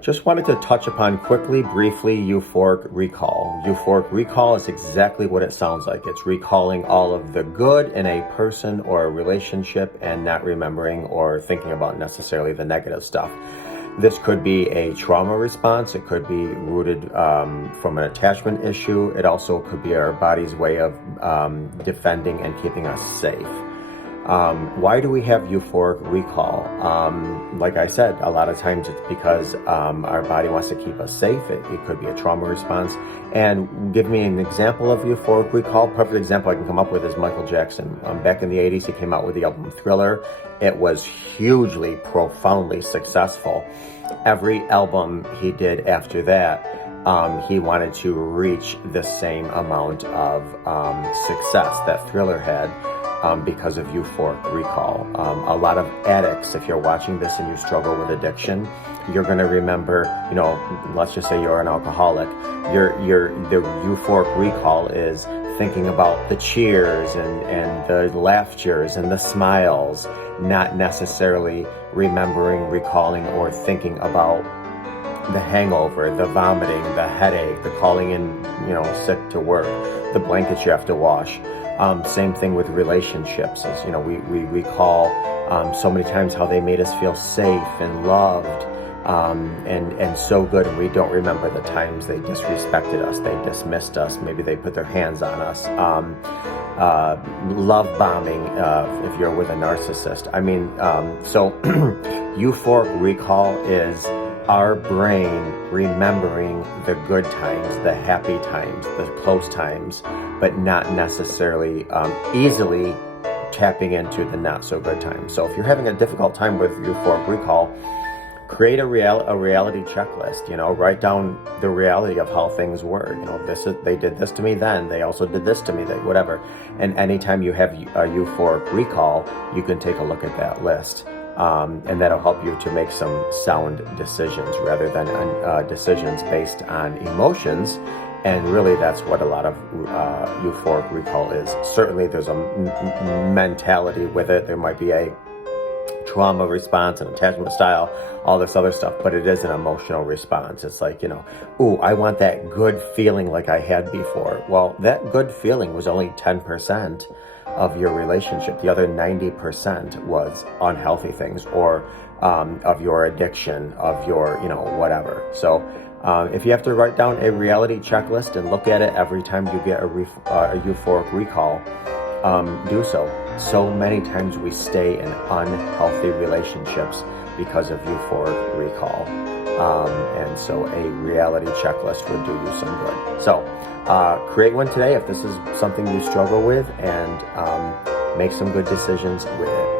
Just wanted to touch upon quickly, briefly, euphoric recall. Euphoric recall is exactly what it sounds like. It's recalling all of the good in a person or a relationship and not remembering or thinking about necessarily the negative stuff. This could be a trauma response. It could be rooted from an attachment issue. It also could be our body's way of defending and keeping us safe. Why do we have euphoric recall? Like I said, a lot of times it's because our body wants to keep us safe. It could be a trauma response. And give me an example of euphoric recall. Perfect example I can come up with is Michael Jackson. Back in the 80s, he came out with the album Thriller. It was hugely, profoundly successful. Every album he did after that, he wanted to reach the same amount of success that Thriller had. Because of euphoric recall. A lot of addicts, if you're watching this and you struggle with addiction, you're going to remember, let's just say you're an alcoholic, the euphoric recall is thinking about the cheers and the laughters and the smiles, not necessarily remembering, recalling, or thinking about the hangover, the vomiting, the headache, the calling in, sick to work, the blankets you have to wash. Same thing with relationships, as we recall so many times how they made us feel safe and loved and so good, and we don't remember the times they disrespected us, they dismissed us, maybe they put their hands on us. Love bombing if you're with a narcissist. So euphoric recall is our brain remembering the good times, the happy times, the close times, but not necessarily easily tapping into the not so good times. So if you're having a difficult time with euphoric recall, create a reality checklist. Write down the reality of how things were. They did this to me then. They also did this to me. Whatever. And anytime you have a euphoric recall, you can take a look at that list. And that'll help you to make some sound decisions rather than decisions based on emotions. And really, that's what a lot of euphoric recall is. Certainly, there's a mentality with it. There might be a trauma response, an attachment style, all this other stuff, but it is an emotional response. It's like, ooh, I want that good feeling like I had before. Well, that good feeling was only 10% of your relationship. The other 90% was unhealthy things or of your addiction, of your, whatever. So if you have to write down a reality checklist and look at it every time you get a euphoric recall, do so. So many times we stay in unhealthy relationships because of euphoric recall. And so a reality checklist would do you some good. So create one today if this is something you struggle with, and make some good decisions with it.